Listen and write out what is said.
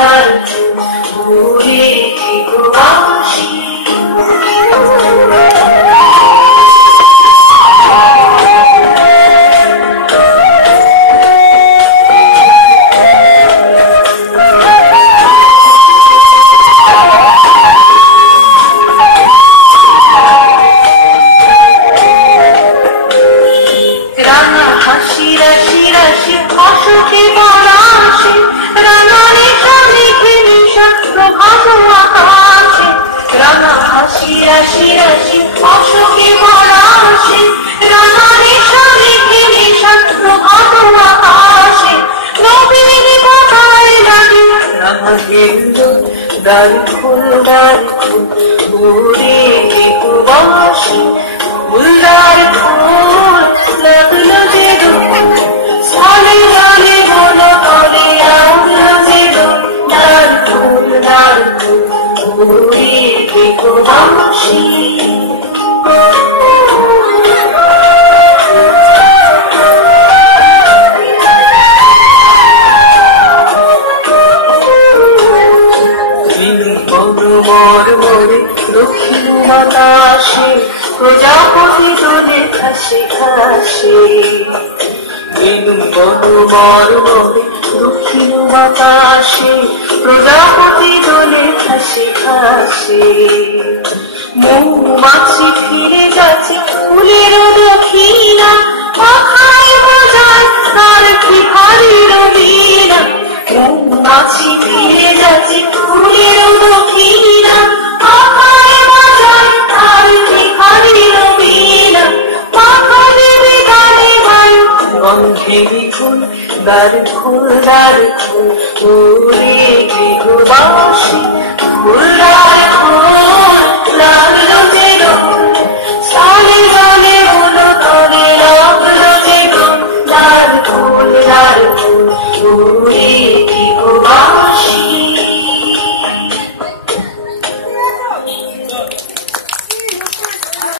দার ঘুরে ঘুবাসি রাঙা হাসি রাশি রাশি অসুখে পলাশে রাঙা নিশা মেঘে নিশা প্রভাত আকাশে রাঙা হাসি রাশি রাশি অসুখে পলাশে রাঙা নিশা মেঘে নিশা প্রভাত আকাশে নবীন পতায় লাগে রাঙা গেল দ্বার খুল ঘুরে ঘুবাসি ফুলদার ফুল লাগলো যে সালে সালে বলো বলে আউলো যে দ্বার ফুল ঘুরে ঘুবাসি মোর মোরে দক্ষিণ বাতাসে প্রজাপতি দোলে ঘাসে ঘাসে বনু মোর মোরে দক্ষিণ বাতাসে প্রজাপতি দোলে ঘাসে ঘাসে মৌমাছি ফিরে যাচ্ছে ফুলের দক্ষিণা পাখায় বাজায় তার কি ভারী রবিনা মৌমাছি ফিরে যাচ্ছে ফুলের দক্ষিণা পাখায় বাজায় তার কি ভারী রবিনা পাখা দেবে গানে বায়ু গন্ধে ফুল দ্বার খুল উড়ে ঘুবা